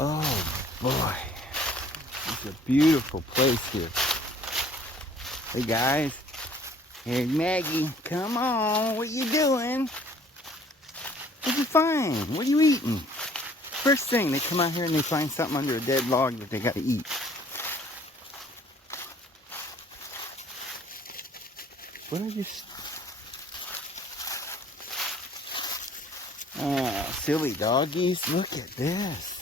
Oh boy, it's a beautiful place here. Hey guys, hey Maggie, come on, what you doing? What'd you find? What are you eating? First thing, they come out here and they find something under a dead log that they gotta eat. What are you? Oh, silly doggies, look at this.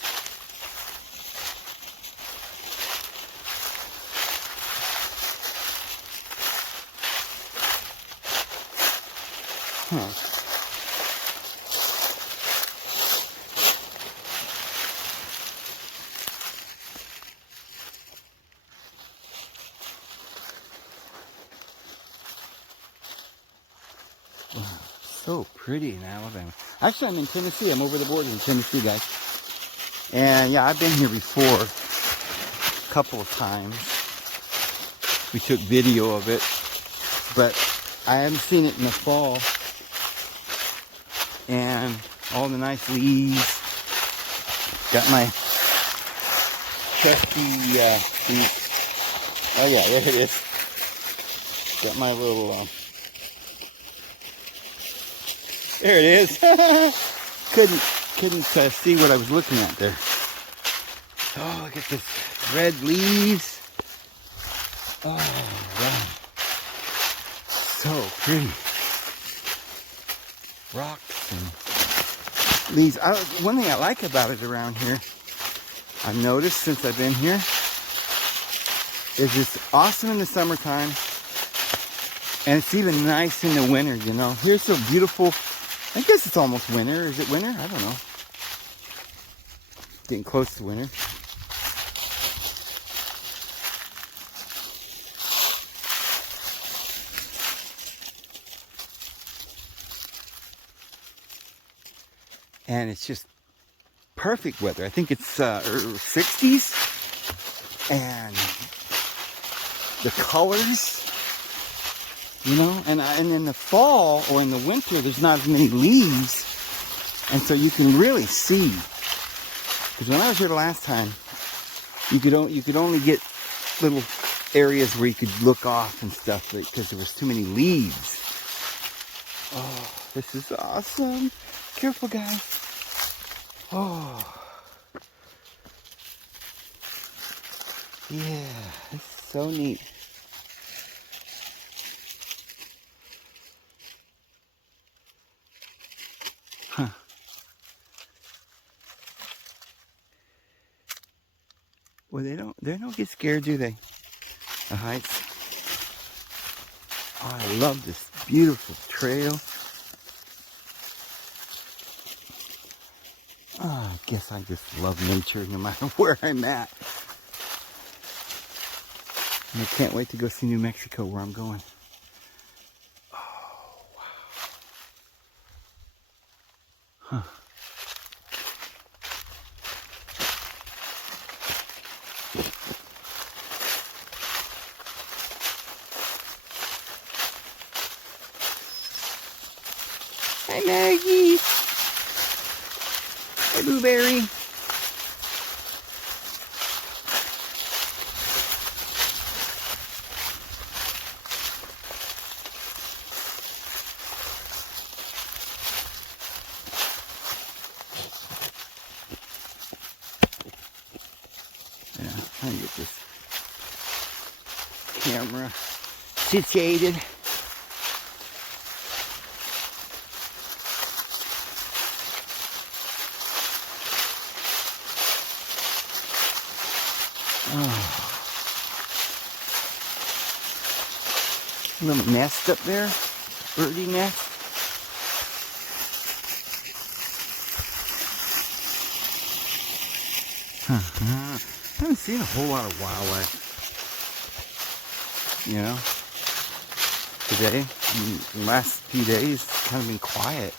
Huh. Wow, so pretty in Alabama. Actually, I'm in Tennessee. I'm over the border in Tennessee, guys. And yeah, I've been here before a couple of times. We took video of it, but I haven't seen it in the fall. And all the nice leaves. Got my trusty, oh yeah, there it is. Got my little, there it is. couldn't see what I was looking at there. Oh, look at this red leaves. Oh, wow. So pretty. Rocks and leaves. One thing I like about it around here, I've noticed since I've been here, is it's awesome in the summertime, and it's even nice in the winter, you know. Here's so beautiful. I guess it's almost winter. Is it winter? I don't know. Getting close to winter. And it's just perfect weather. I think it's 60s. And the colors, you know, and in the fall or in the winter, there's not as many leaves. And so you can really see. Because when I was here the last time, you could only get little areas where you could look off and stuff because there was too many leaves. Oh, this is awesome. Careful, guys. Oh. Yeah, it's so neat. Huh. Well, they don't get scared, do they? The heights. Oh, I love this beautiful trail. Oh, I guess I just love nature no matter where I'm at. And I can't wait to go see New Mexico where I'm going. Oh, wow. Huh. Hi, Maggie. Hi, Blueberry. Yeah, trying to get this camera situated. Oh. Little nest up there, birdie nest. I haven't seen a whole lot of wildlife, you know, today. The last few days, it's kind of been quiet.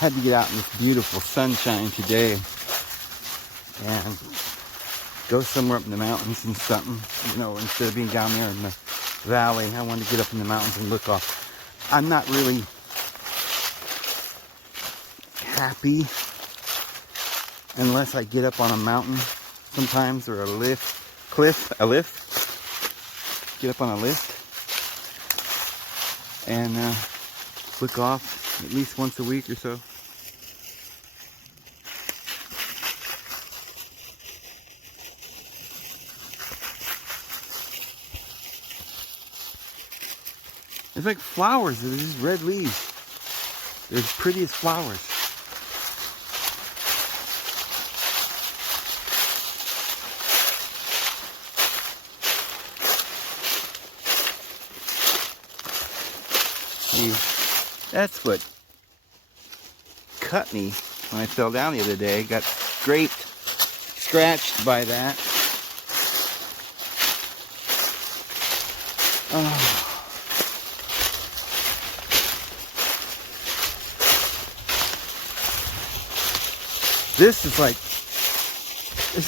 Had to get out in this beautiful sunshine today, and go somewhere up in the mountains and something, you know, instead of being down there in the valley. I wanted to get up in the mountains and look off. I'm not really happy unless I get up on a mountain sometimes, or a lift, get up on a lift and look off at least once a week or so. It's like flowers. They're just red leaves. They're the prettiest flowers. See, that's what cut me when I fell down the other day. Got scratched by that. Oh. This is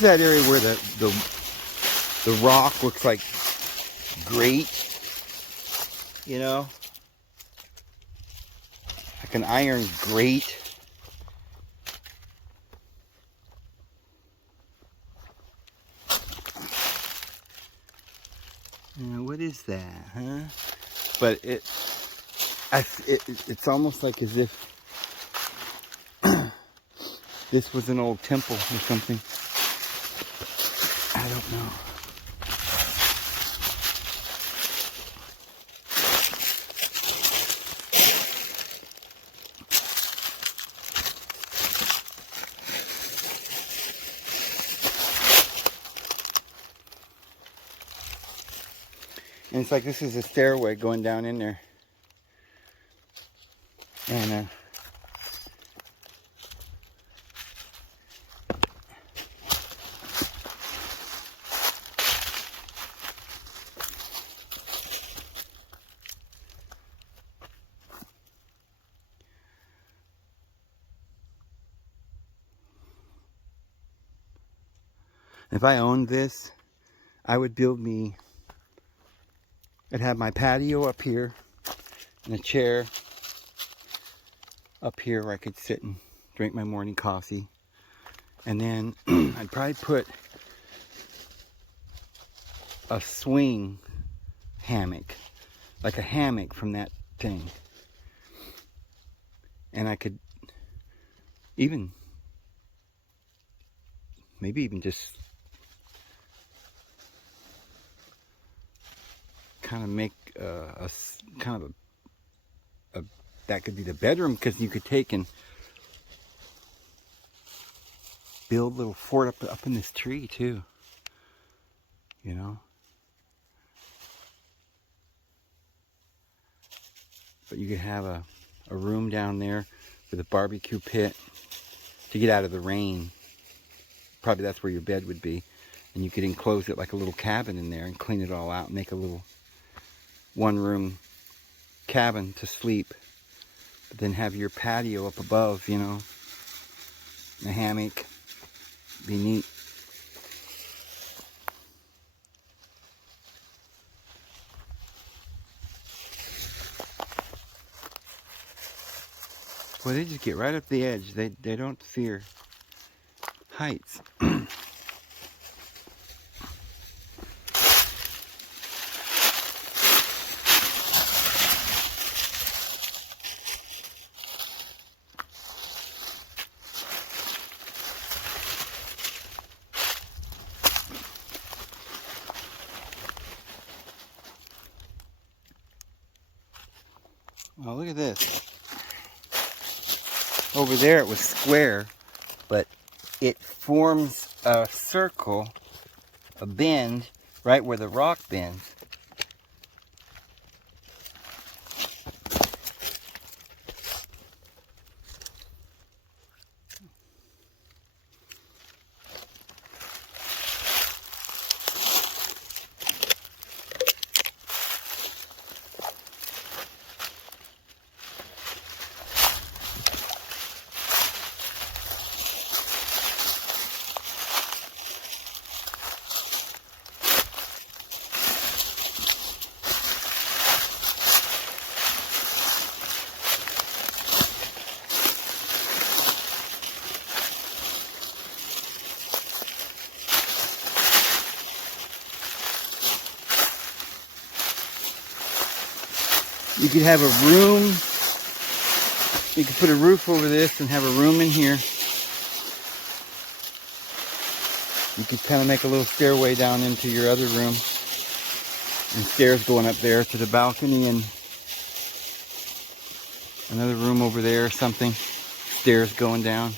that area where the rock looks like grate, you know, like an iron grate. What is that, huh? But it's almost like as if this was an old temple or something. I don't know. And it's like this is a stairway going down in there. And if I owned this, I would build me, I'd have my patio up here and a chair up here where I could sit and drink my morning coffee. And then I'd probably put a swing hammock, like a hammock from that thing. And I could maybe even just kind of make a that could be the bedroom, because you could take and build a little fort up in this tree too, you know. But you could have a room down there with a barbecue pit to get out of the rain. Probably that's where your bed would be. And you could enclose it like a little cabin in there and clean it all out and make a little one-room cabin to sleep. But then have your patio up above, you know, a hammock. Be neat. Well, they just get right up the edge. They don't fear heights. Oh, look at this. Over there it was square, but it forms a circle, a bend, right where the rock bends. You could have a room. You could put a roof over this and have a room in here. You could kind of make a little stairway down into your other room. And stairs going up there to the balcony, and another room over there or something. Stairs going down.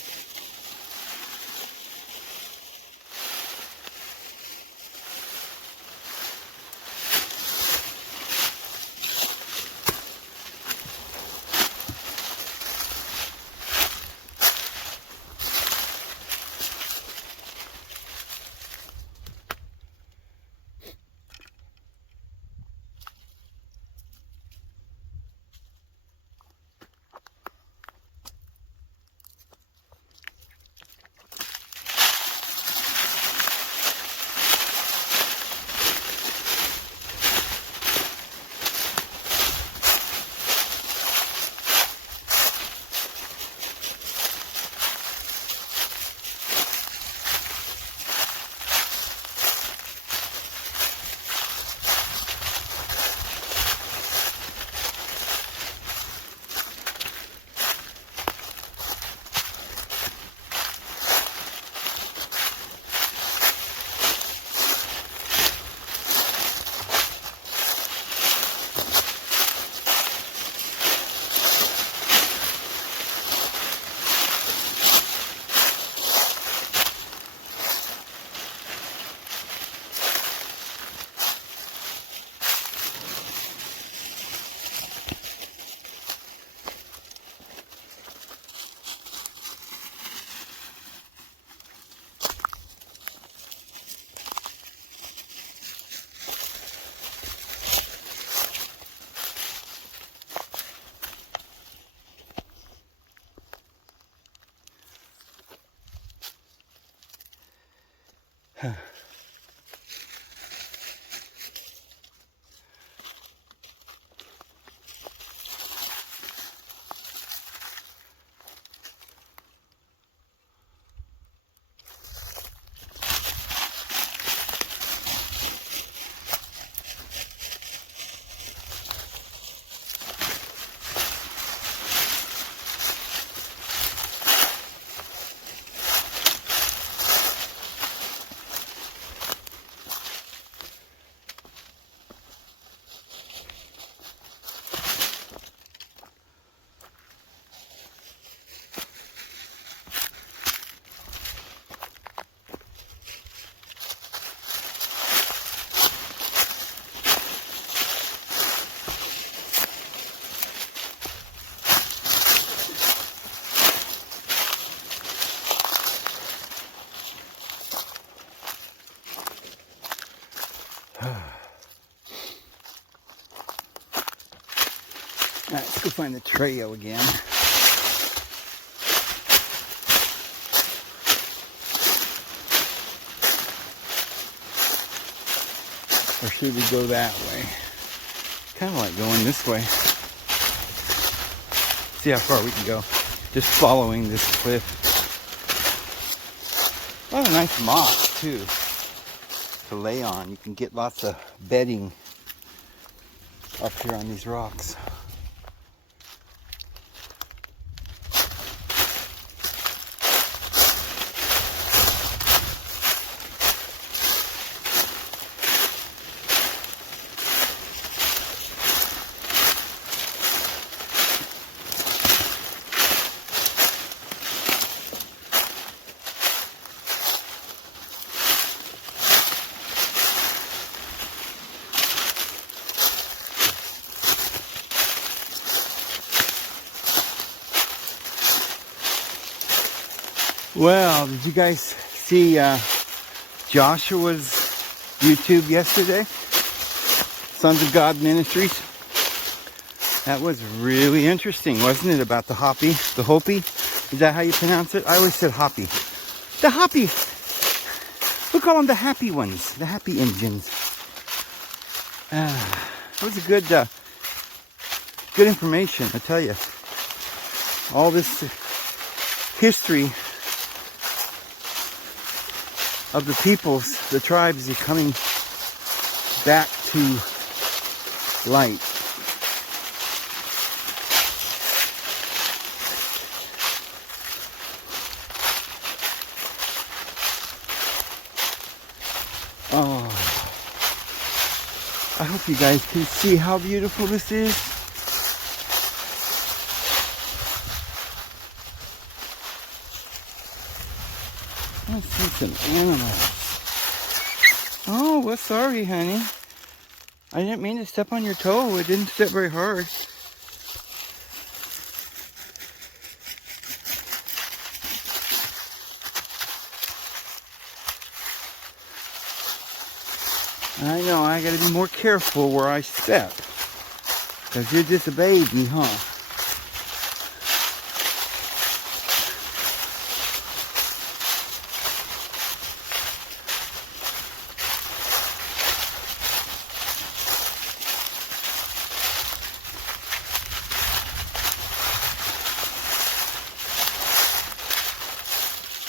Alright, let's go find the trail again. Or should we go that way? Kind of like going this way. See how far we can go. Just following this cliff. A lot of nice moss too to lay on. You can get lots of bedding up here on these rocks. Well, did you guys see Joshua's YouTube yesterday? Sons of God Ministries. That was really interesting, wasn't it? About the Hopi, the Hopi. Is that how you pronounce it? I always said Hopi. The Hopi. We call them the happy ones, the happy Indians. That was a good information, I tell you. All this history of the peoples, the tribes, are coming back to light. I hope you guys can see how beautiful this is. Let's see some animals. Oh, well, sorry, honey. I didn't mean to step on your toe. It didn't step very hard. I know, I gotta be more careful where I step. Because you're just a baby, huh?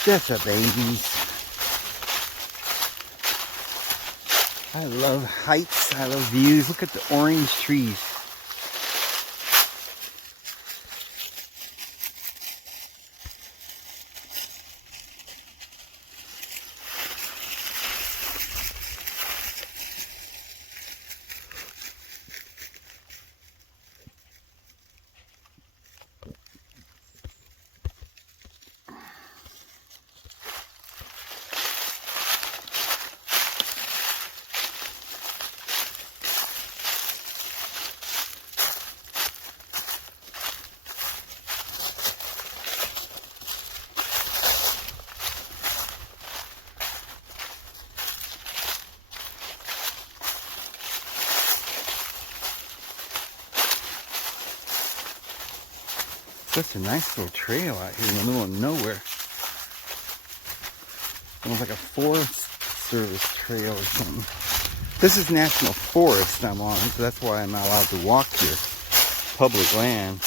Just a baby. I love heights. I love views. Look at the orange trees. Such a nice little trail out here in the middle of nowhere. Almost like a Forest Service trail or something. This is National Forest I'm on, so that's why I'm not allowed to walk here. Public land.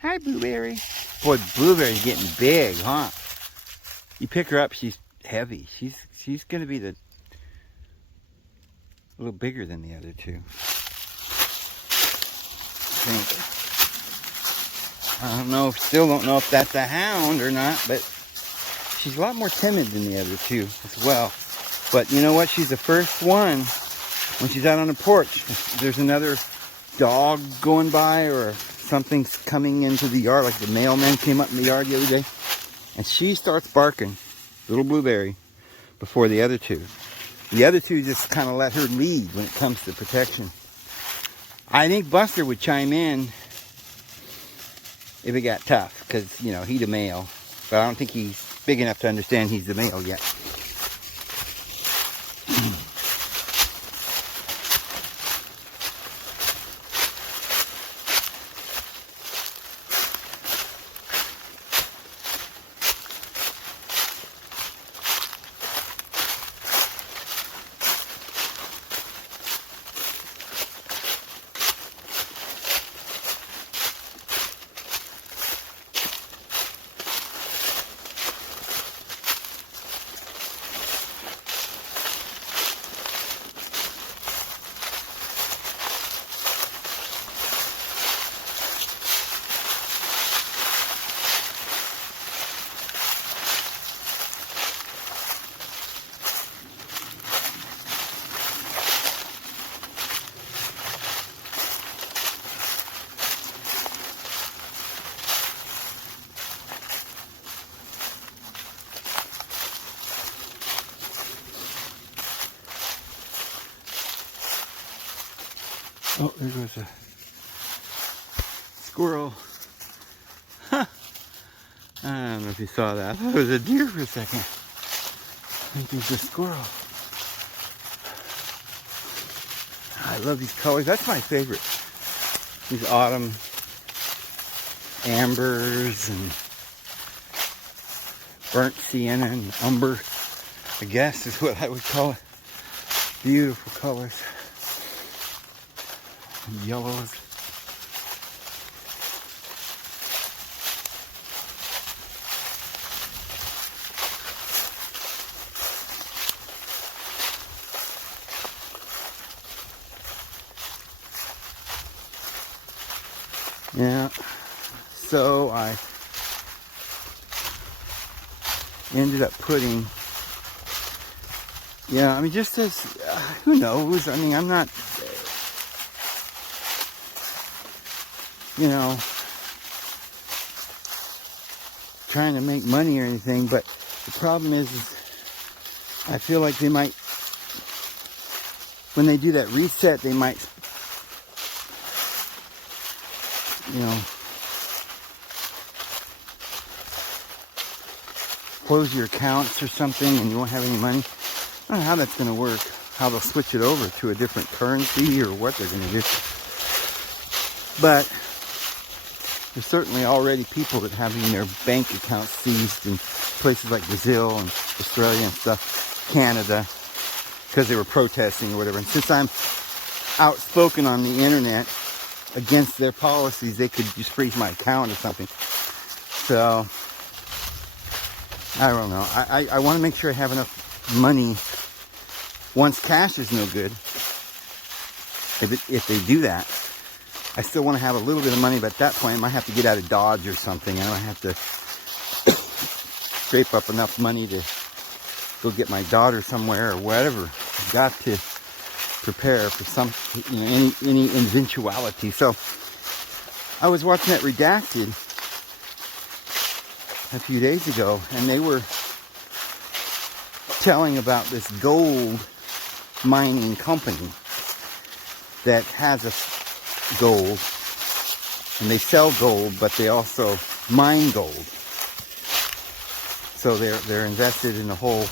Hi, Blueberry. Boy, Blueberry's getting big, huh? You pick her up, she's heavy. She's gonna be a little bigger than the other two, I think. I don't know, still don't know if that's a hound or not, but she's a lot more timid than the other two as well. But you know what? She's the first one when she's out on the porch. If there's another dog going by or something's coming into the yard, like the mailman came up in the yard the other day, and she starts barking, little Blueberry, before the other two. The other two just kind of let her lead when it comes to protection. I think Buster would chime in if it got tough, because, you know, he's a male, but I don't think he's big enough to understand he's the male yet. Oh, there goes a squirrel. Huh. I don't know if you saw that. I thought it was a deer for a second. I think it's a squirrel. I love these colors. That's my favorite. These autumn ambers and burnt sienna and umber, I guess is what I would call it. Beautiful colors. And yellows. Yeah. So I ended up putting, yeah, I mean, just as, who knows? I mean, I'm not, you know, trying to make money or anything, but the problem is I feel like they might, when they do that reset, they might, you know, close your accounts or something and you won't have any money. I don't know how that's going to work, how they'll switch it over to a different currency or what they're going to do. But there's certainly already people that having their bank accounts seized in places like Brazil and Australia and stuff, Canada, because they were protesting or whatever. And since I'm outspoken on the internet against their policies, they could just freeze my account or something. So I don't know. I want to make sure I have enough money once cash is no good. If they do that, I still want to have a little bit of money, but at that point I might have to get out of Dodge or something. I might have to scrape up enough money to go get my daughter somewhere or whatever. I've got to prepare for some, you know, any eventuality. So I was watching that Redacted a few days ago, and they were telling about this gold mining company that has a gold, and they sell gold, but they also mine gold. So they're invested in the whole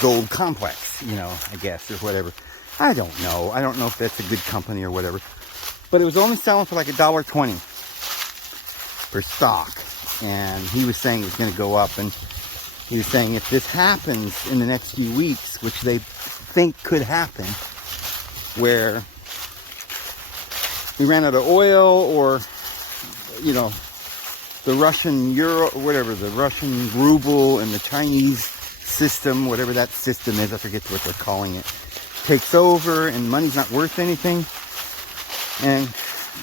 gold complex, you know, I guess, or whatever. I don't know. I don't know if that's a good company or whatever. But it was only selling for like $1.20 per stock. And he was saying it was going to go up. And he was saying if this happens in the next few weeks, which they think could happen, where we ran out of oil, or, you know, the Russian euro, or whatever, the Russian ruble and the Chinese system, whatever that system is, I forget what they're calling it, takes over and money's not worth anything. And,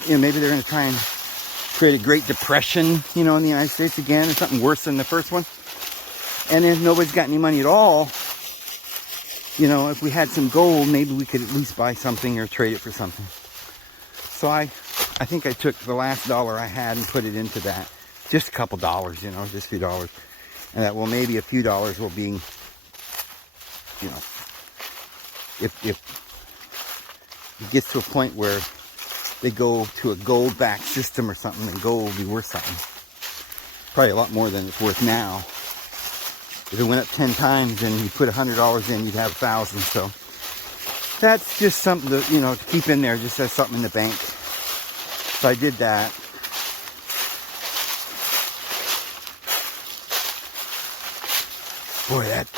you know, maybe they're going to try and create a Great Depression, you know, in the United States again, or something worse than the first one. And if nobody's got any money at all, you know, if we had some gold, maybe we could at least buy something or trade it for something. So I think I took the last dollar I had and put it into that. Just a couple dollars, you know, just a few dollars. And that, well, maybe a few dollars will be, you know, if it gets to a point where they go to a gold-backed system or something, then gold will be worth something. Probably a lot more than it's worth now. If it went up 10 times and you put $100 in, you'd have 1,000. So that's just something to, you know, to keep in there, just as something in the bank. So I did that. Boy, that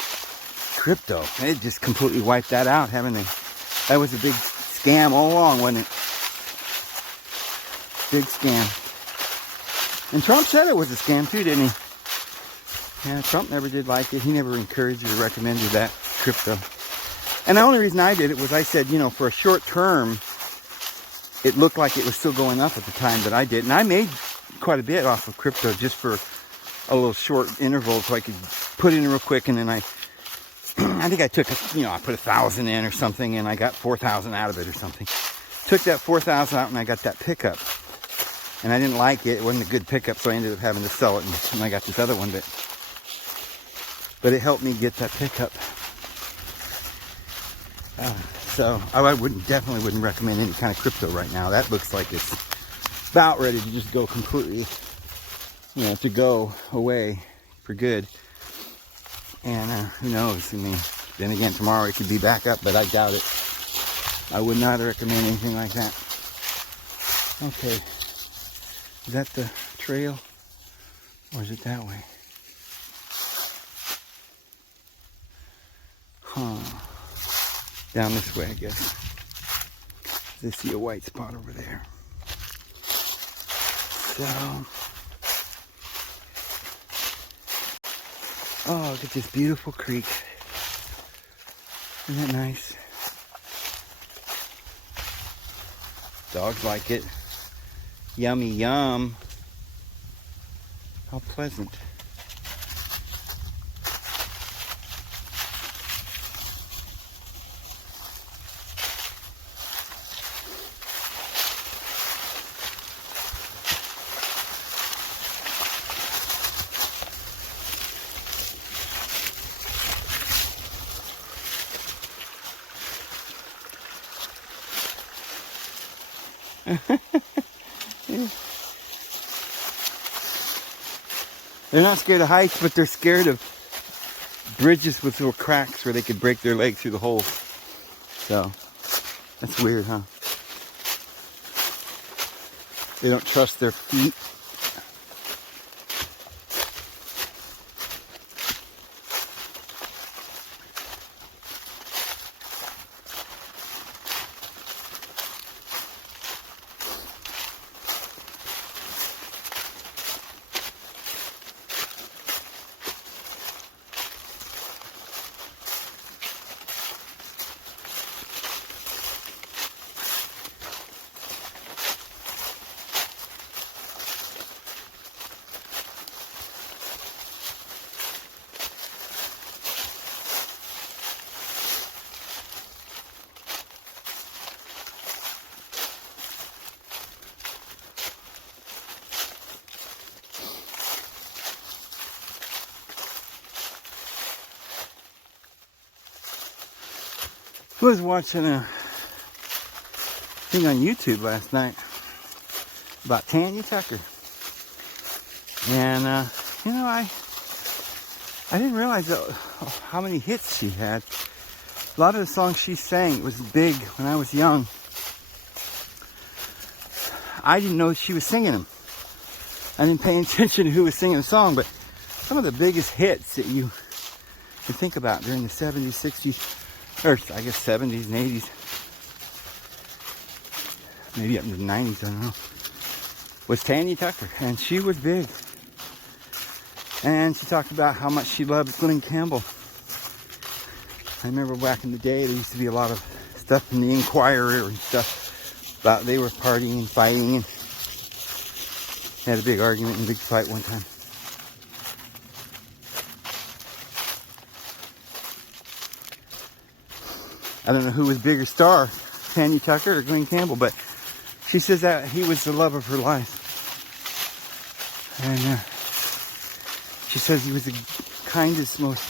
crypto, it just completely wiped that out, haven't they? That was a big scam all along, wasn't it? Big scam. And Trump said it was a scam too, didn't he? Yeah, Trump never did like it. He never encouraged or recommended that crypto. And the only reason I did it was I said, you know, for a short term, it looked like it was still going up at the time that I did. And I made quite a bit off of crypto just for a little short interval so I could put in real quick. And then I think I took, you know, I put 1,000 in or something and I got 4,000 out of it or something. Took that 4,000 out and I got that pickup. And I didn't like it. It wasn't a good pickup, so I ended up having to sell it. And I got this other one, but it helped me get that pickup. So I definitely wouldn't recommend any kind of crypto right now. That looks like it's about ready to just go completely, you know, to go away for good. And who knows? I mean, then again, tomorrow it could be back up, but I doubt it. I would not recommend anything like that. Okay. Is that the trail? Or is it that way? Huh. Down this way, I guess. I see a white spot over there. So. Oh, look at this beautiful creek. Isn't that nice? Dogs like it. Yummy yum. How pleasant. They're not scared of heights, but they're scared of bridges with little cracks where they could break their leg through the holes. So, that's weird, huh? They don't trust their feet. I was watching a thing on YouTube last night about Tanya Tucker. And, I didn't realize how many hits she had. A lot of the songs she sang was big when I was young. I didn't know she was singing them. I didn't pay attention to who was singing the song, but some of the biggest hits that you can think about during the 70s, 60s, or I guess 70s and 80s, maybe up into the 90s, I don't know, was Tanya Tucker, and she was big. And she talked about how much she loved Glenn Campbell. I remember back in the day, there used to be a lot of stuff in the Inquirer and stuff about they were partying and fighting, and had a big argument and a big fight one time. I don't know who was bigger star, Tanya Tucker or Glenn Campbell, but she says that he was the love of her life. And she says he was the kindest, most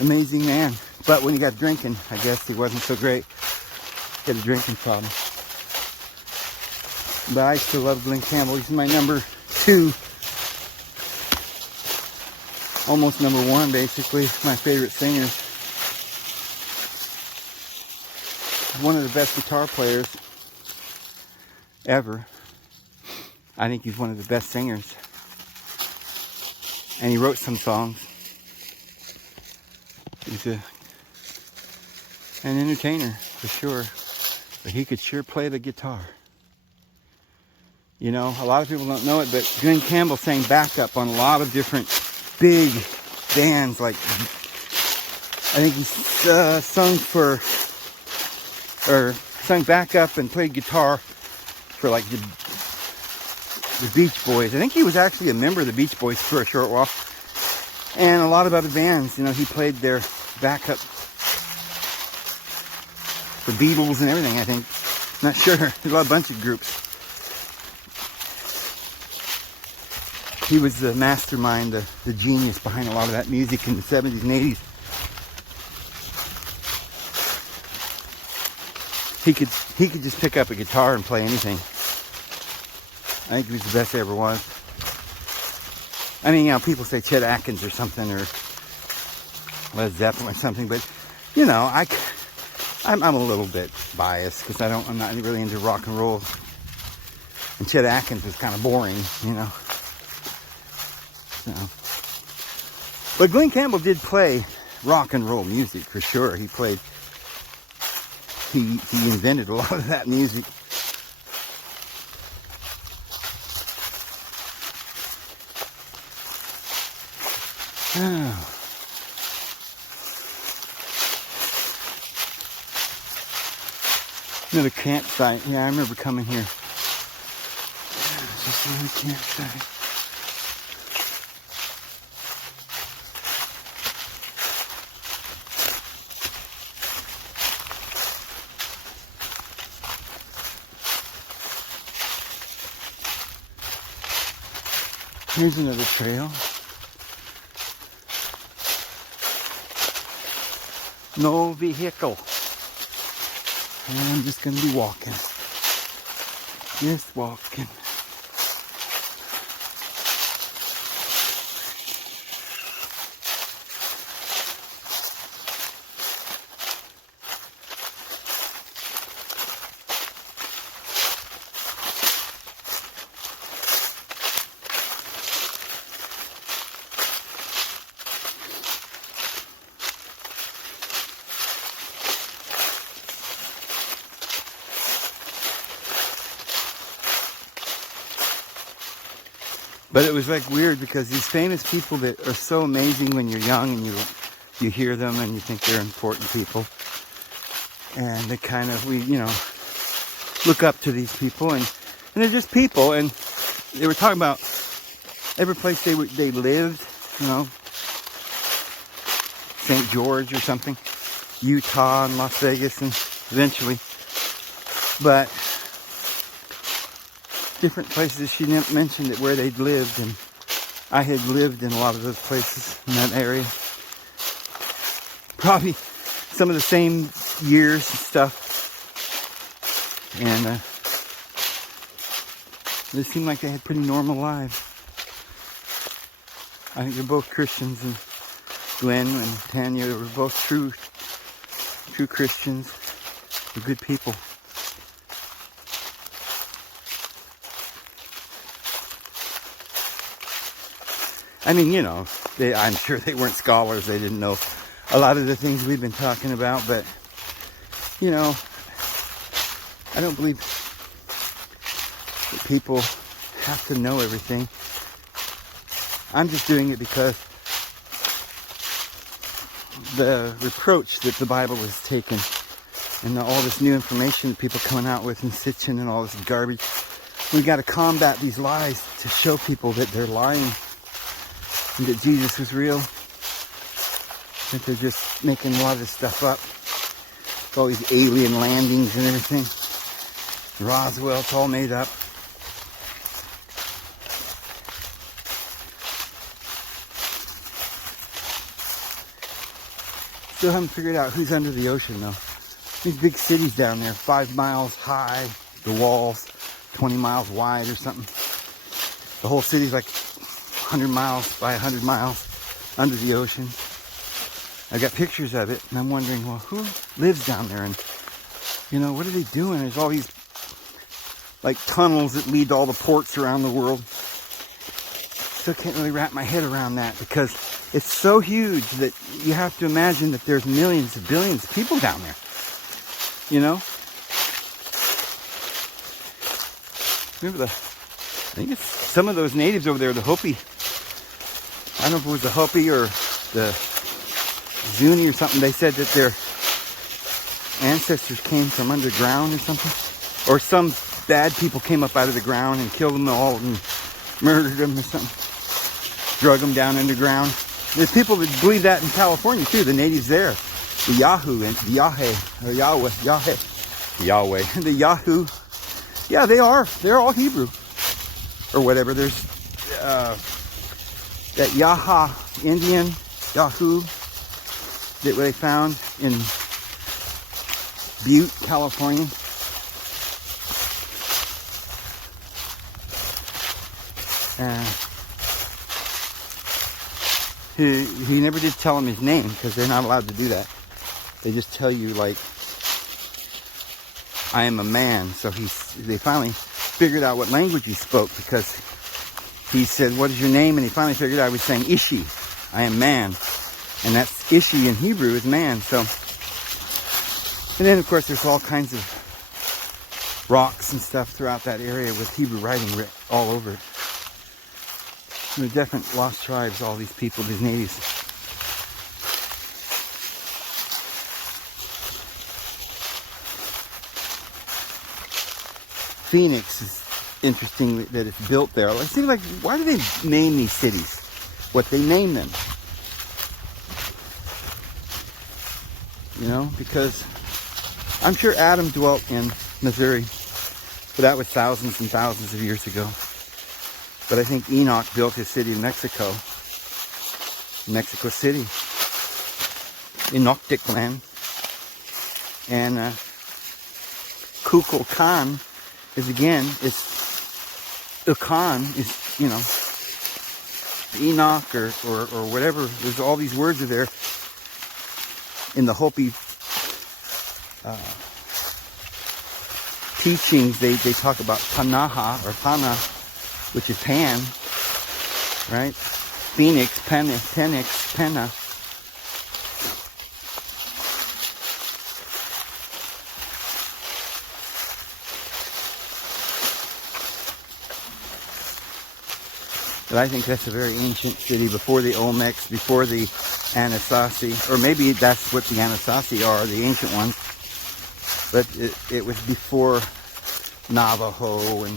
amazing man. But when he got drinking, I guess he wasn't so great. He had a drinking problem. But I still love Glenn Campbell. He's my number 2. Almost number 1, basically. My favorite singer. One of the best guitar players ever. I think he's one of the best singers. And he wrote some songs. He's an entertainer, for sure. But he could sure play the guitar. You know, a lot of people don't know it, but Glenn Campbell sang backup on a lot of different big bands. Like, I think he sung backup and played guitar for like the Beach Boys. I think he was actually a member of the Beach Boys for a short while. And a lot of other bands, you know, he played their backup for Beatles and everything, I think. Not sure. There's a bunch of groups. He was the mastermind, the genius behind a lot of that music in the 70s and 80s. He could just pick up a guitar and play anything. I think he was the best there ever was. I mean, you know, people say Chet Atkins or something, or Led Zeppelin or something, but you know, I'm a little bit biased because I'm not really into rock and roll. And Chet Atkins was kind of boring, you know. So. But Glenn Campbell did play rock and roll music for sure. He invented a lot of that music. Oh. Another campsite. Yeah, I remember coming here I can't say. Here's another trail. No vehicle. And I'm just going to be walking. Just walking. But it was like weird because these famous people that are so amazing when you're young and you hear them and you think they're important people. And they kind of, look up to these people and they're just people. And they were talking about every place they lived, St. George or something, Utah and Las Vegas and eventually. But different places she mentioned it where they'd lived, and I had lived in a lot of those places in that area. Probably some of the same years and stuff. And they seemed like they had pretty normal lives. I think they're both Christians, and Glenn and Tanya were both true Christians. They're good people. I mean, I'm sure they weren't scholars. They didn't know a lot of the things we've been talking about. But, I don't believe that people have to know everything. I'm just doing it because the reproach that the Bible was taken and all this new information that people coming out with and Sitchin and all this garbage. We got to combat these lies to show people that they're lying. And that Jesus was real. That they're just making a lot of this stuff up. All these alien landings and everything. Roswell, it's all made up. Still haven't figured out who's under the ocean though. These big cities down there, 5 miles high, the walls, 20 miles wide or something. The whole city's like 100 miles by 100 miles under the ocean. I got pictures of it, and I'm wondering, well, who lives down there? And, what are they doing? There's all these, like, tunnels that lead to all the ports around the world. Still can't really wrap my head around that because it's so huge that you have to imagine that there's millions of billions of people down there. Remember I think it's some of those natives over there, the Hopi. I don't know if it was the Hopi or the Zuni or something. They said that their ancestors came from underground or something. Or some bad people came up out of the ground and killed them all and murdered them or something. Drug them down underground. There's people that believe that in California too, the natives there. The Yahoo and the Yahweh. The Yahoo. Yeah, they are. They're all Hebrew. Or whatever. There's that Yaha Indian, Yahoo, that they found in Butte, California. He never did tell him his name because they're not allowed to do that. They just tell you, like, I am a man. So they finally figured out what language he spoke because he said, what is your name? And he finally figured out I was saying Ishi. I am man. And that's Ishi in Hebrew is man. So, and then of course there's all kinds of rocks and stuff throughout that area with Hebrew writing all over it. And they're different lost tribes, all these people, these natives. Phoenix is interesting that it's built there. It seems like, why do they name these cities what they name them? You know, because I'm sure Adam dwelt in Missouri, but that was thousands and thousands of years ago. But I think Enoch built his city in Mexico City, Enochticland. And Kukulkan is Ukan is, you know, Enoch or whatever. There's all these words are there in the Hopi teachings. They talk about Panaha or Pana, which is Pan, right? Phoenix, Penix, Pena. But I think that's a very ancient city, before the Olmecs, before the Anasazi, or maybe that's what the Anasazi are, the ancient ones. But it was before Navajo. And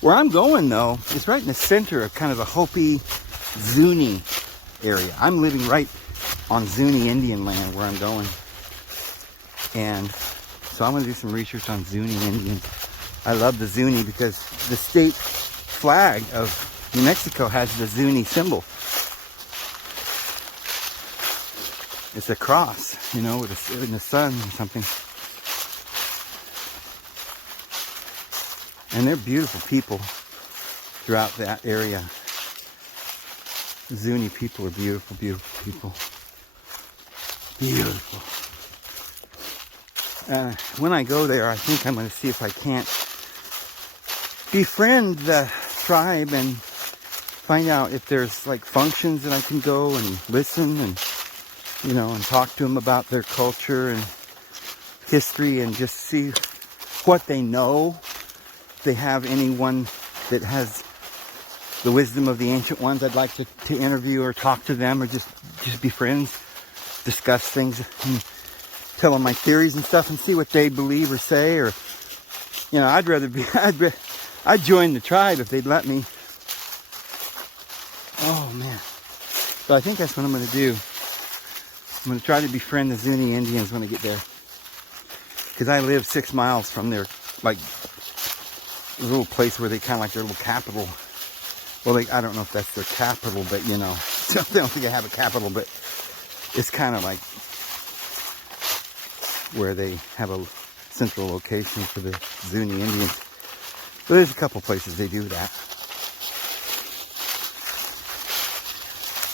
where I'm going, though, is right in the center of kind of the Hopi Zuni area. I'm living right on Zuni Indian land where I'm going. And so I'm going to do some research on Zuni Indians. I love the Zuni because the state flag of New Mexico has the Zuni symbol. It's a cross, you know, with in the sun or something. And they're beautiful people throughout that area. The Zuni people are beautiful, beautiful people. Beautiful. When I go there, I think I'm going to see if I can't befriend the tribe and find out if there's like functions that I can go and listen and, you know, and talk to them about their culture and history and just see what they know. If they have anyone that has the wisdom of the ancient ones, I'd like to interview or talk to them, or just be friends, discuss things and tell them my theories and stuff and see what they believe or say. Or, you know, I'd join the tribe if they'd let me. Oh, man. So I think that's what I'm going to do. I'm going to try to befriend the Zuni Indians when I get there. Because I live 6 miles from their, like, little place where they kind of like their little capital. Well, I don't know if that's their capital, but, you know. I don't think I have a capital, but it's kind of like where they have a central location for the Zuni Indians. So there's a couple places they do that.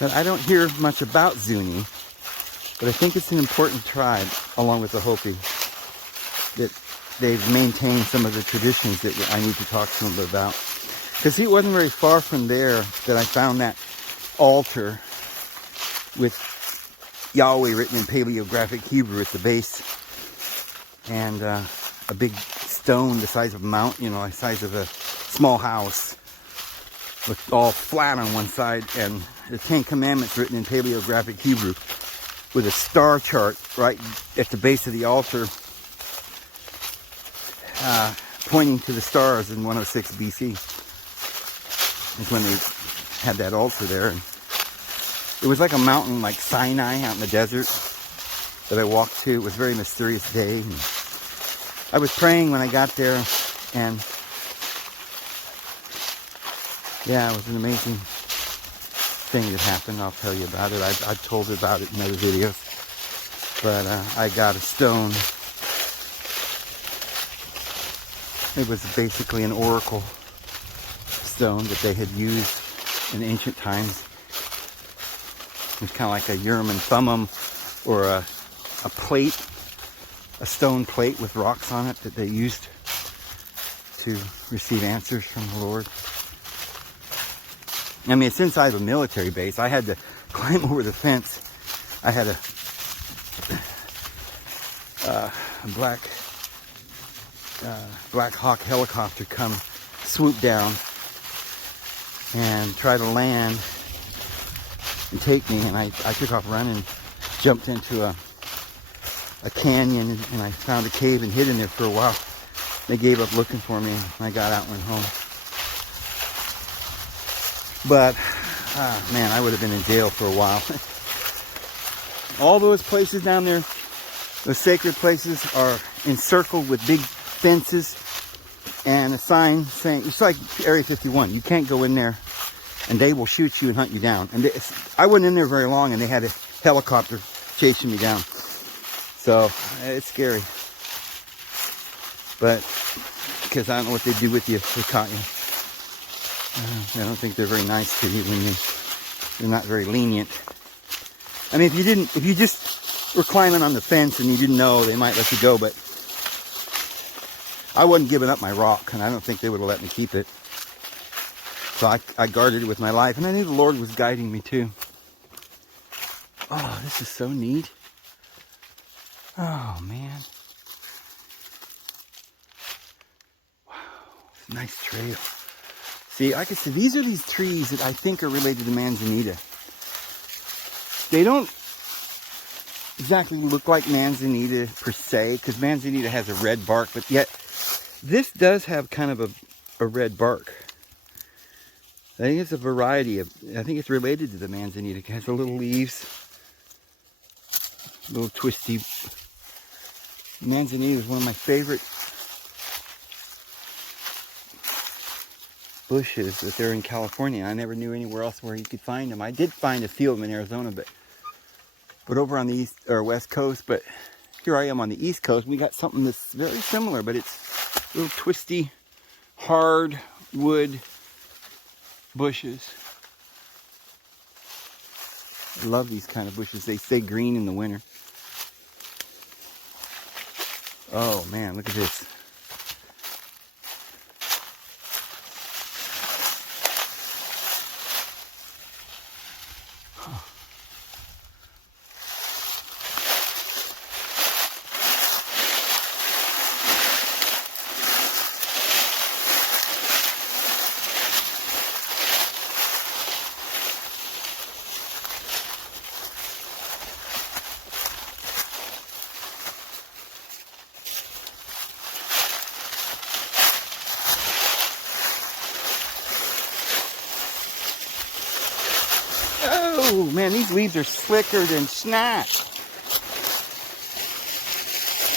But I don't hear much about Zuni, but I think it's an important tribe, along with the Hopi, that they've maintained some of the traditions that I need to talk to them about. Because it wasn't very far from there that I found that altar with Yahweh written in paleographic Hebrew at the base, and a big stone the size of a mountain, you know, the size of a small house, with all flat on one side, and the 10 Commandments written in paleographic Hebrew with a star chart right at the base of the altar, pointing to the stars in 106 BC. Is when they had that altar there. And it was like a mountain like Sinai out in the desert that I walked to. It was a very mysterious day. And I was praying when I got there, and yeah, it was an amazing thing that happened. I'll tell you about it. I've told about it in other videos. But I got a stone. It was basically an oracle stone that they had used in ancient times. It was kind of like a Urim and Thummim, or a plate, a stone plate with rocks on it that they used to receive answers from the Lord. I mean, it's inside of a military base. I had to climb over the fence. I had a Black Hawk helicopter come swoop down and try to land and take me, and I took off running, jumped into a canyon, and I found a cave and hid in there for a while. They gave up looking for me, and I got out and went home. But, man, I would have been in jail for a while. All those places down there, those sacred places, are encircled with big fences and a sign saying, it's like Area 51, you can't go in there, and they will shoot you and hunt you down. And I wasn't in there very long, and they had a helicopter chasing me down. So, it's scary. But, because I don't know what they'd do with you if they caught you. I don't think they're very nice to you when they're not very lenient. I mean, if you just were climbing on the fence and you didn't know, they might let you go, but I wasn't giving up my rock, and I don't think they would have let me keep it. So I guarded it with my life, and I knew the Lord was guiding me too. Oh, this is so neat. Oh, man. Wow, nice trail. See, I can see these are these trees that I think are related to manzanita. They don't exactly look like manzanita per se, because manzanita has a red bark, but yet this does have kind of a red bark. I think it's a variety of, I think it's related to the manzanita. It has the little leaves, little twisty. Manzanita is one of my favorite bushes that they're in California. I never knew anywhere else where you could find them. I did find a few of them in Arizona, but over on the east or west coast. But here I am on the east coast. We got something that's very similar, but it's little twisty, hard wood bushes. I love these kind of bushes. They stay green in the winter. Oh man, look at this. Oh man, these leaves are slicker than snot.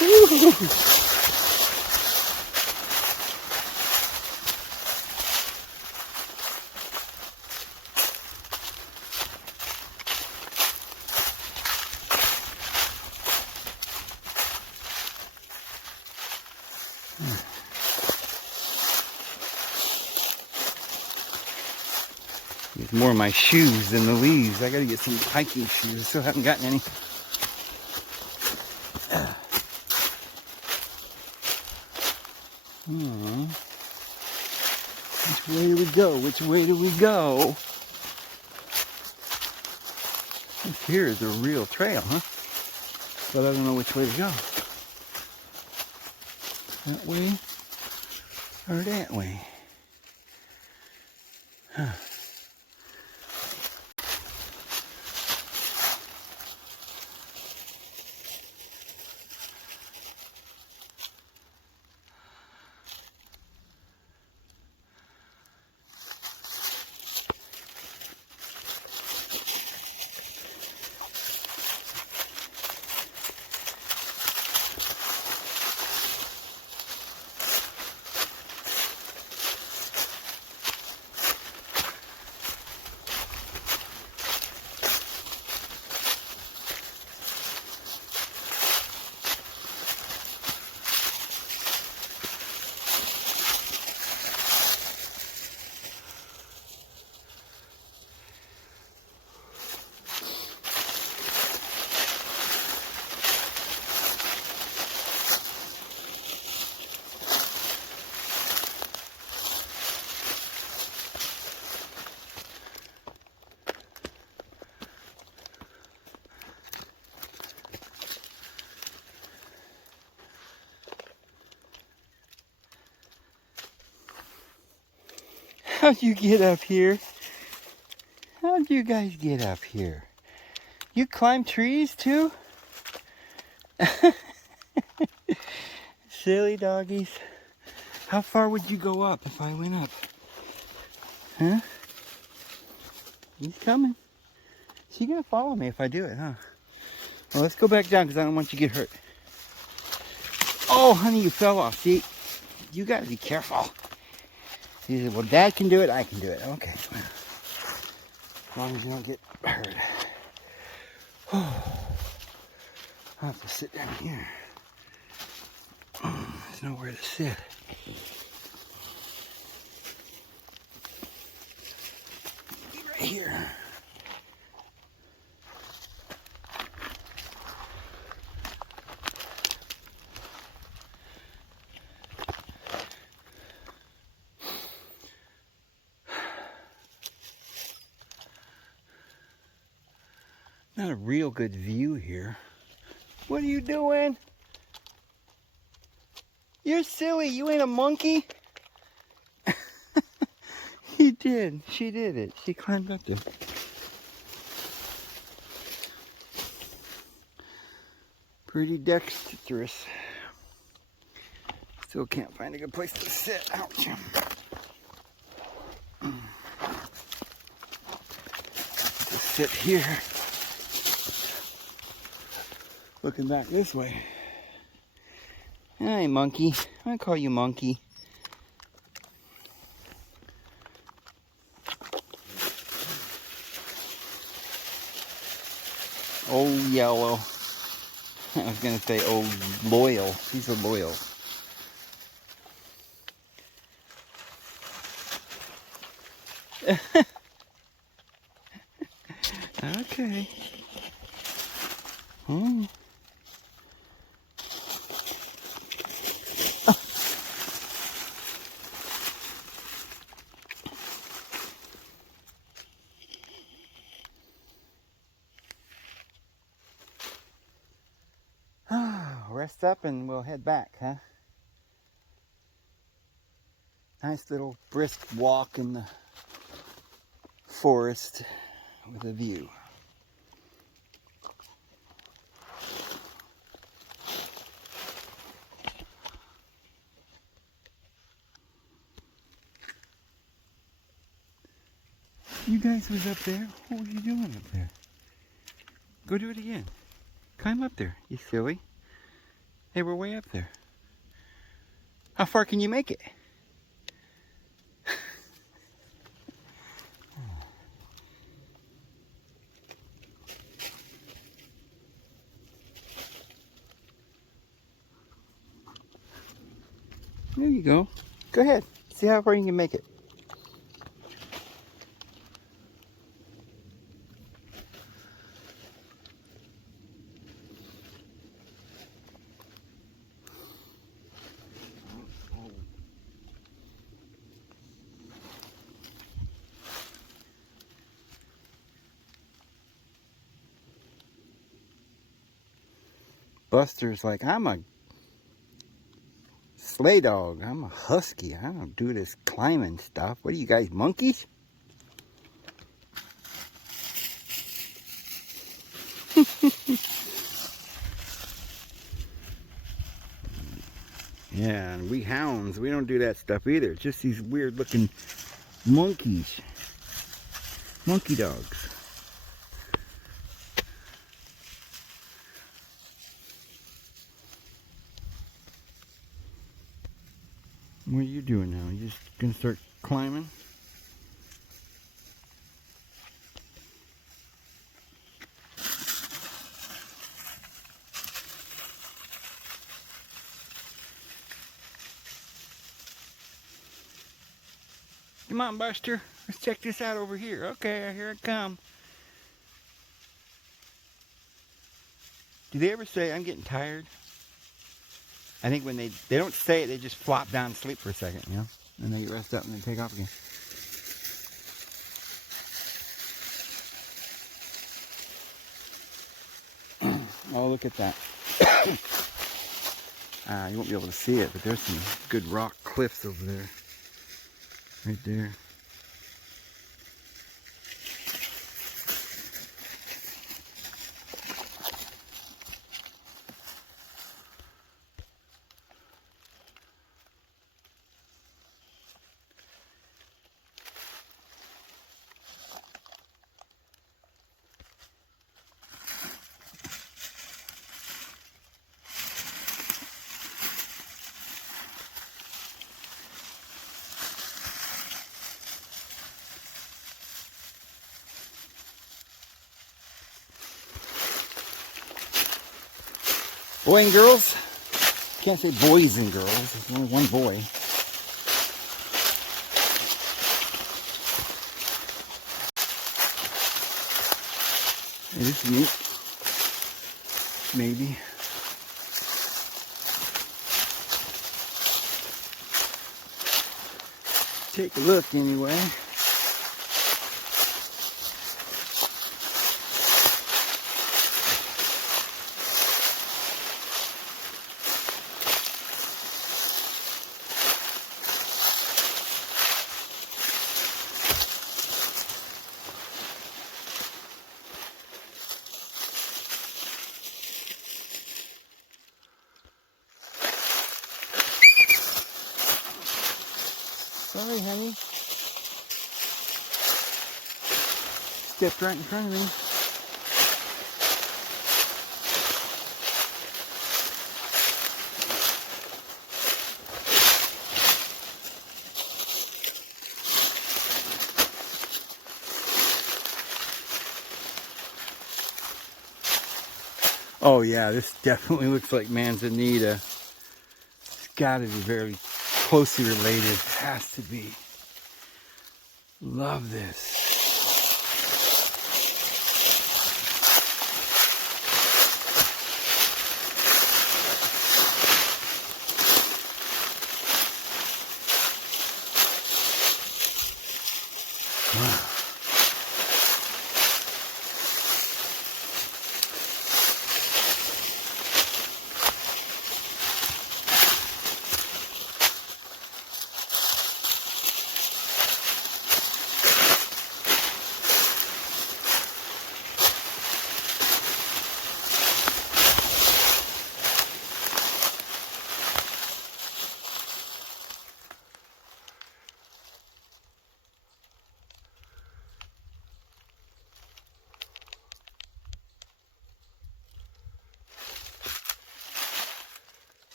Woo. There's more of my shoes than the leaves. I gotta get some hiking shoes. I still haven't gotten any. Which way do we go? Which way do we go? This here is a real trail, huh? But I don't know which way to go. That way or that way? Huh. How'd you get up here? How'd you guys get up here? You climb trees too? Silly doggies. How far would you go up if I went up? Huh? He's coming. She gonna follow me if I do it, huh? Well, let's go back down because I don't want you to get hurt. Oh, honey, you fell off. See, you gotta be careful. He said, well, Dad can do it, I can do it. Okay. As long as you don't get hurt. I'll have to sit down here. There's nowhere to sit. Be right here. Not a real good view here. What are you doing? You're silly. You ain't a monkey. He did. She did it. She climbed up there. Pretty dexterous. Still can't find a good place to sit. Ouch. Just sit here. Looking back this way. Hi, monkey. I call you monkey. Oh, yellow. I was gonna say, oh, loyal. He's a loyal. Okay. Hmm. Rest up and we'll head back, huh? Nice little brisk walk in the forest with a view. You guys was up there? What were you doing up there? Go do it again. Climb up there, you silly. Hey, we're way up there. How far can you make it? There you go. Go ahead. See how far you can make it. Buster's like, I'm a sleigh dog. I'm a husky. I don't do this climbing stuff. What are you guys, monkeys? Yeah, and we hounds, we don't do that stuff either. It's just these weird looking monkeys. Monkey dogs. What are you doing now? You just gonna start climbing? Come on, Buster. Let's check this out over here. Okay, here it come. Do they ever say, I'm getting tired? I think when they don't say it, they just flop down and sleep for a second, you know? And they get rest up and then take off again. Oh, look at that. You won't be able to see it, but there's some good rock cliffs over there. Right there. Boy and girls. Can't say boys and girls. There's only one boy. It is neat. Maybe. Take a look anyway. Sorry, honey. Stepped right in front of me. Oh yeah, this definitely looks like manzanita. It's got to be very closely related. It has to be. Love this. Wow.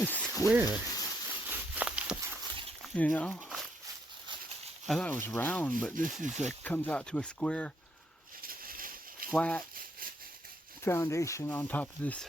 It's square, you know. I thought it was round, but this is comes out to a square, flat foundation on top of this.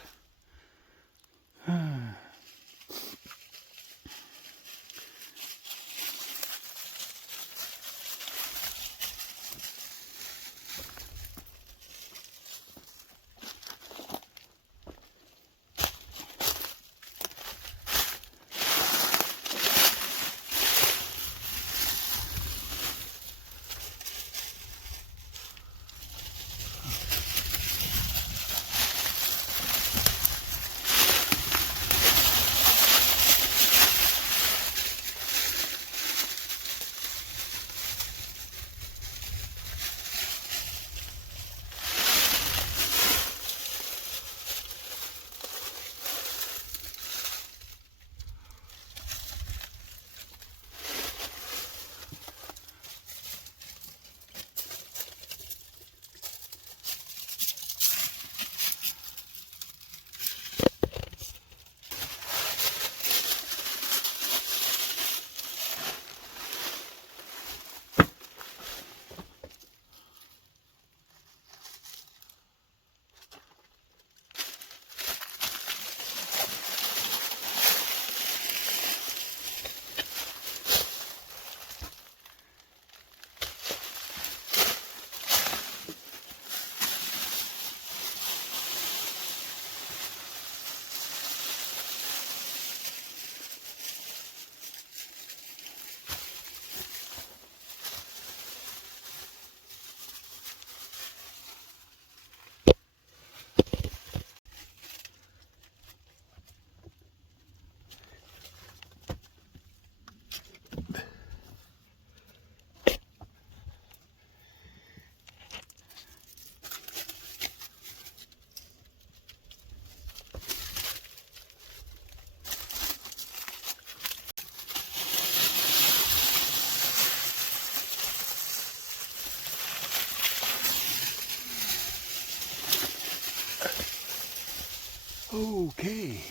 Okay.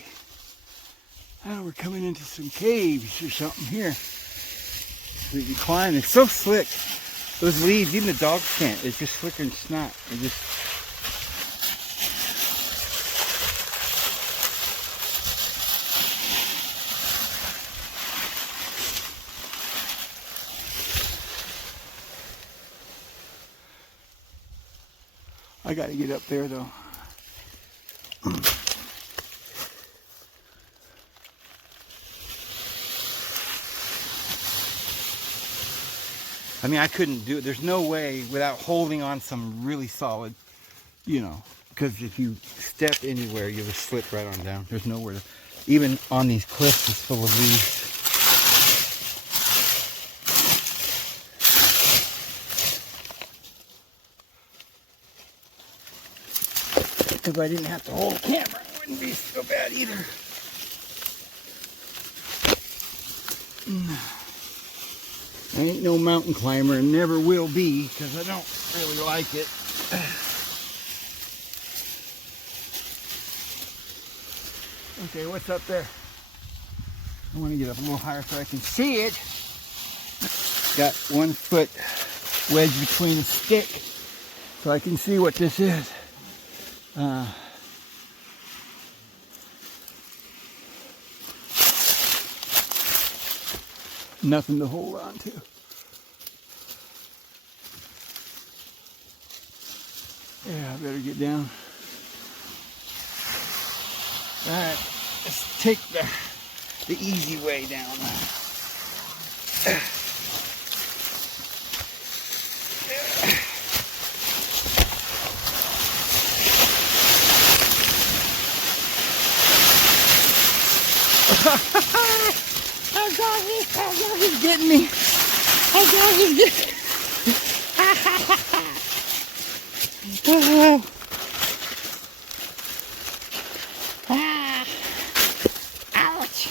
Now we're coming into some caves or something here. We can climb. It's so slick. Those leaves, even the dogs can't. It's just slicker than snot. It just... I gotta get up there though. I mean, I couldn't do it. There's no way without holding on some really solid, you know, because if you step anywhere, you'll just slip right on down. There's nowhere to, even on these cliffs, it's full of leaves. If I didn't have to hold a camera, it wouldn't be so bad either. I ain't no mountain climber and never will be because I don't really like it. Okay, what's up there? I want to get up a little higher so I can see it. Got 1 foot wedged between a stick so I can see what this is. Nothing to hold on to. Yeah, I better get down. Alright, let's take the easy way down. Oh God, he's getting me. Oh God, he's getting me. Oh. Ah. Ouch.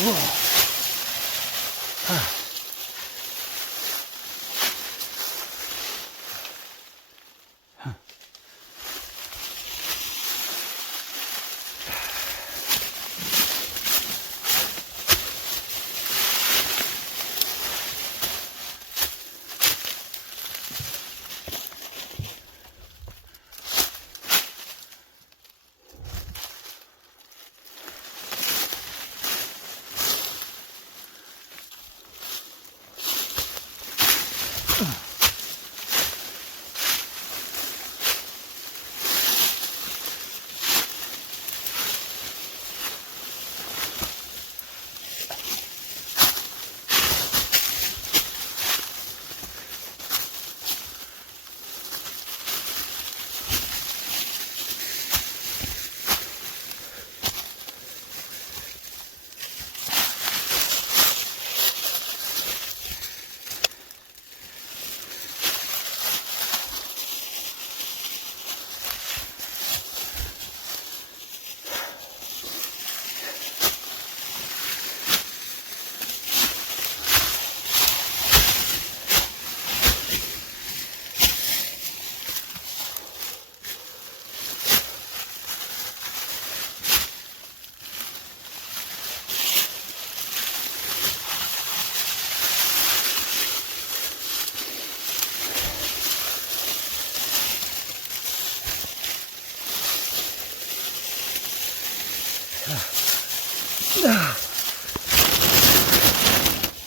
Whoa.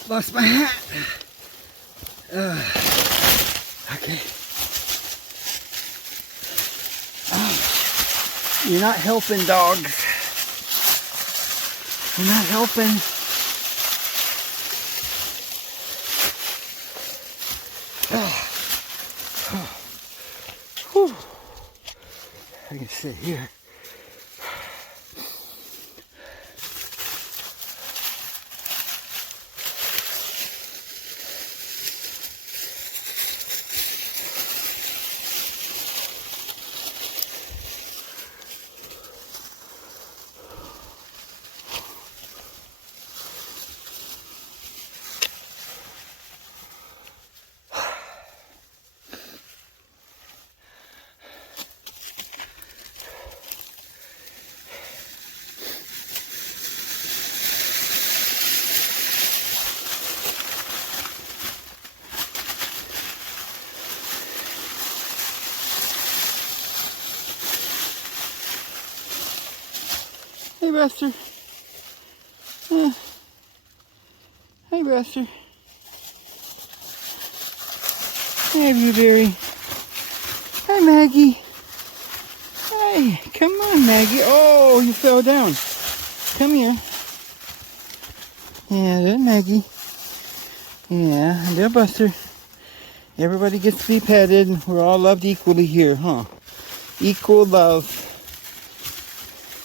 Lost my hat. Okay. You're not helping, dogs. You're not helping. Whew. I can sit here. Hey, Buster. Hey, Buster. Hey, Blueberry. Hi, Maggie. Hey, come on, Maggie. Oh, you fell down. Come here. Yeah, there's Maggie. Yeah, there, Buster. Everybody gets to be petted. We're all loved equally here, huh? Equal love.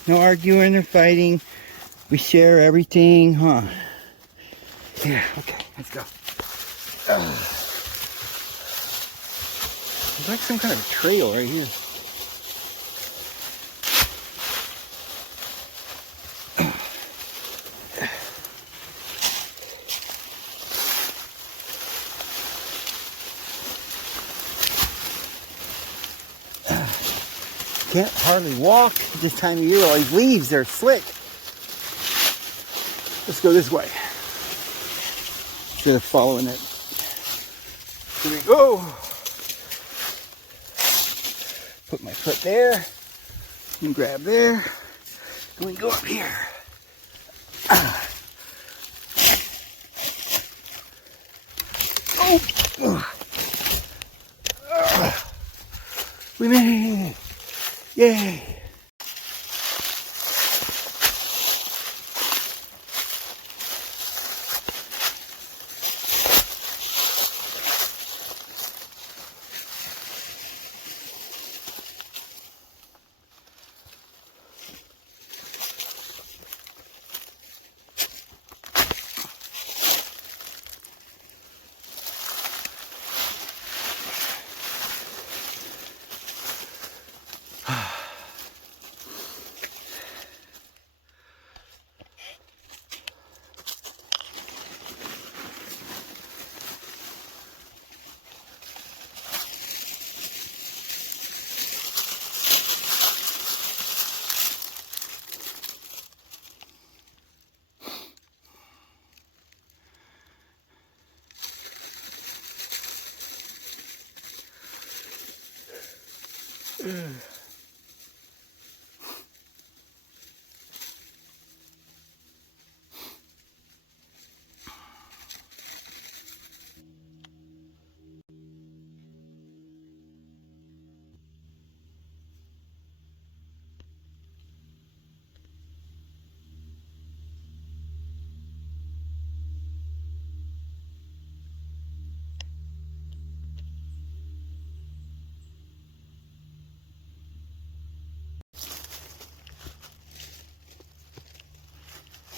No arguing or fighting. We share everything, huh? Yeah, okay, let's go. There's like some kind of a trail right here. Can't hardly walk this time of year. All these leaves, they're slick. Let's go this way. Instead of following it. Here we go. Put my foot there. And grab there. And we go up here. Oh! We made it! Yay!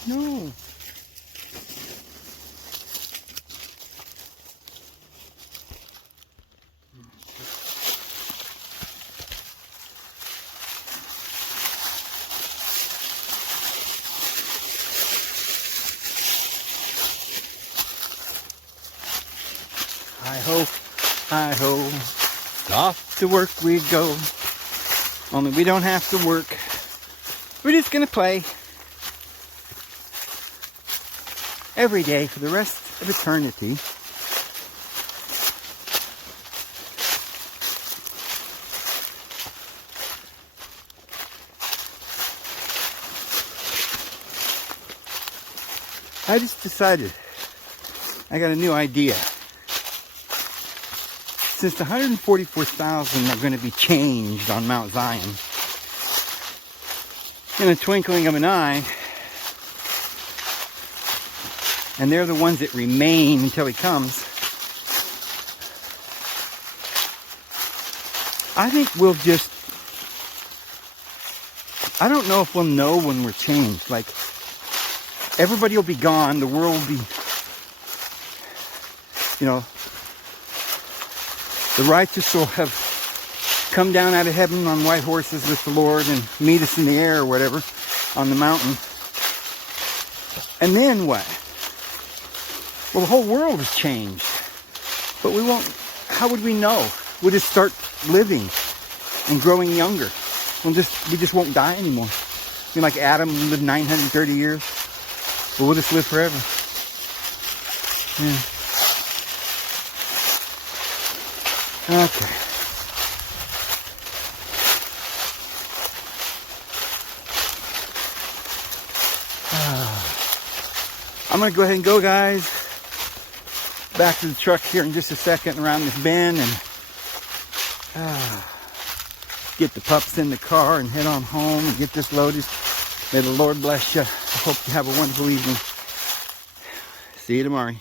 No. Hi-ho, hi-ho, off to work we go. Only we don't have to work. We're just gonna play every day for the rest of eternity. I just decided I got a new idea. Since the 144,000 are going to be changed on Mount Zion in a twinkling of an eye, and they're the ones that remain until he comes, I think we'll just, I don't know if we'll know when we're changed. Like, everybody will be gone, the world will be, you know, the righteous will have come down out of heaven on white horses with the Lord and meet us in the air or whatever on the mountain. And then what? Well, the whole world has changed. But we won't, how would we know? We'll just start living and growing younger. We just won't die anymore. You know, like Adam lived 930 years. But we'll just live forever. Yeah. Okay. I'm going to go ahead and go, guys. Back to the truck here in just a second around this bend and get the pups in the car and head on home and get this loaded. May the Lord bless you. I hope you have a wonderful evening. See you tomorrow.